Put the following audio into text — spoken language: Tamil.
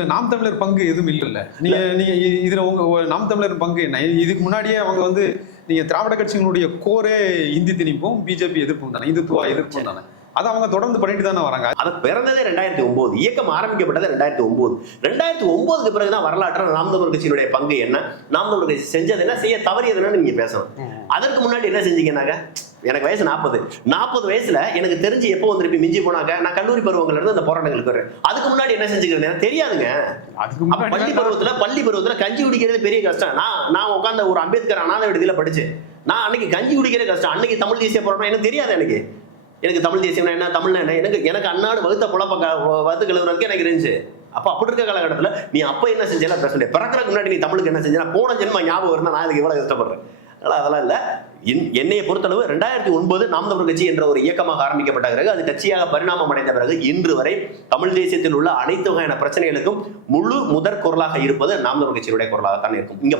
நாம் தமிழர் பங்கு எதுவும் இல்லைல்ல. நீங்க நீங்க இதுல உங்க நாம் தமிழர் பங்கு என்ன? இதுக்கு முன்னாடியே அவங்க வந்து நீங்க திராவிட கட்சிகளுடைய கோரே இந்தி திணிப்பும் பிஜேபி எதிர்ப்பும் தானே, இந்துத்துவா எதிர்ப்பும் தானே. அதை அவங்க தொடர்ந்து பண்ணிட்டு தானே வராங்க. அது பிறந்ததே 2009, இயக்கம் ஆரம்பிக்கப்பட்டது 2009. 2009க்கு பிறகுதான் வரலாற்று நாம் தமிழர் கட்சியினுடைய பங்கு என்ன, நாம் தமிழர் கட்சி செஞ்சது என்ன, செய்ய தவறியது என்னன்னு நீங்க பேசணும். அதற்கு முன்னாடி என்ன செஞ்சீங்கன்னாக்க, எனக்கு வயசு 40 வயசுல எனக்கு தெரிஞ்சு எப்போ வந்துருப்பி மிஞ்சி போனாக்க நான் கல்லூரி பருவங்கள்ல இருந்து அந்த போராட்டங்களுக்கு வரேன். அதுக்கு முன்னாடி என்ன செஞ்சுக்கிறேன் எனக்கு தெரியாதுங்க. பள்ளி பருவத்துல கஞ்சி குடிக்கிறது பெரிய கஷ்டம். நான் உட்கார்ந்த ஒரு அம்பேத்கர் அனாதை விடுதியில படிச்சேன். நான் அன்னைக்கு கஞ்சி குடிக்கிறதே கஷ்டம். அன்னைக்கு தமிழ் தேசிய போராட்டம் எனக்கு தெரியாது. எனக்கு தமிழ் தேசியம் என்ன, தமிழ்னா என்ன, எனக்கு அன்னாடு வகுத்த வகுத்து கழுவுறதுக்கு எனக்கு இருந்துச்சு. அப்படி இருக்க காலகட்டத்தில் நீ அப்ப என்ன செஞ்சா பேச முடியாது. பிறக்கிறதுக்கு முன்னாடி நீ தமிழுக்கு என்ன செஞ்சா போன ஜென்ம ஞாபகம் இருந்தா நான் இதுக்கு எவ்வளவு கஷ்டப்படுறேன். அதெல்லாம் இல்ல. என்னைய பொறுத்தளவு 2009 நாம் தமிழர் கட்சி என்ற ஒரு இயக்கமாக ஆரம்பிக்கப்பட்ட பிறகு அது கட்சியாக பரிணாமம் அடைந்த பிறகு இன்று வரை தமிழ் தேசியத்தில் உள்ள அனைத்து வகையான பிரச்சனைகளுக்கும் முதற் குரலாக இருப்பது நாம் தமிழர் கட்சியினுடைய குரலாகத்தான் இருக்கும். இங்க